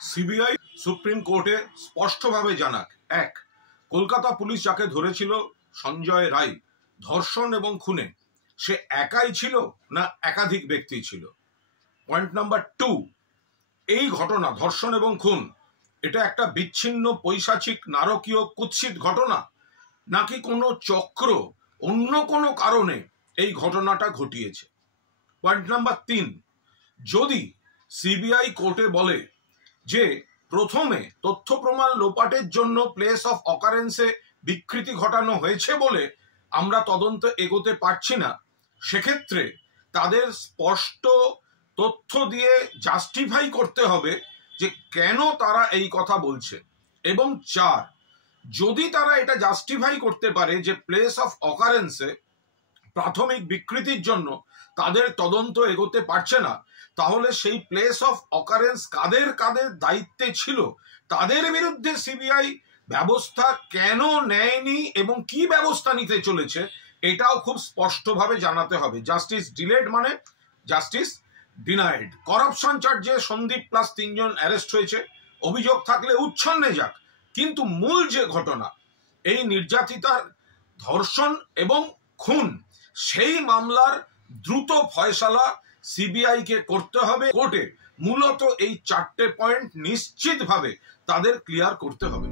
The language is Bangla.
সিবিআই সুপ্রিম কোর্টে স্পষ্টভাবে জানাক, এক, কলকাতা পুলিশ যাকে ধরেছিল সঞ্জয় রায় ধর্ষণ এবং খুনে, সে একাই ছিল না একাধিক ব্যক্তি ছিল। পয়েন্ট নাম্বার 2, এই ঘটনা ধর্ষণ এবং খুন এটা একটা বিচ্ছিন্ন পৈশাচিক নারকীয় কুৎসিত ঘটনা, নাকি কোনো চক্র অন্য কোনো কারণে এই ঘটনাটা ঘটিয়েছে। পয়েন্ট নাম্বার 3, যদি সিবিআই কোর্টে বলে যে প্রথমে তথ্য প্রমাণ লোপাটের জন্য প্লেস অফ অকারেন্সে বিকৃতি ঘটানো হয়েছে বলে আমরা তদন্ত এগোতে পারছি না, সেক্ষেত্রে তাদের স্পষ্ট তথ্য দিয়ে জাস্টিফাই করতে হবে যে কেন তারা এই কথা বলছে। এবং 4, যদি তারা এটা জাস্টিফাই করতে পারে যে প্লেস অফ অকারেন্সে প্রাথমিক বিকৃতির জন্য তাদের তদন্ত এগোতে পারছে না, তাহলে সেই প্লেস অফ অকারেন্স কাদের কাদের দায়িত্বে ছিল তাদের বিরুদ্ধে সিবিআই ব্যবস্থা কেন নেয়নি এবং কি ব্যবস্থা নিতে চলেছে এটাও খুব স্পষ্টভাবে জানাতে হবে। জাস্টিস ডিলেড মানে জাস্টিস ডিনাইড। করাপশন চার্জে সন্দীপ প্লাস 3 জন অ্যারেস্ট হয়েছে, অভিযোগ থাকলে উচ্ছন্নে যাক, কিন্তু মূল যে ঘটনা এই নির্যাতিতার ধর্ষণ এবং খুন, সেই মামলার দ্রুত ফয়সালা সিবিআই কে করতে হবে। কোর্টে মূলত এই 4টে পয়েন্ট নিশ্চিতভাবে তাদের ক্লিয়ার করতে হবে।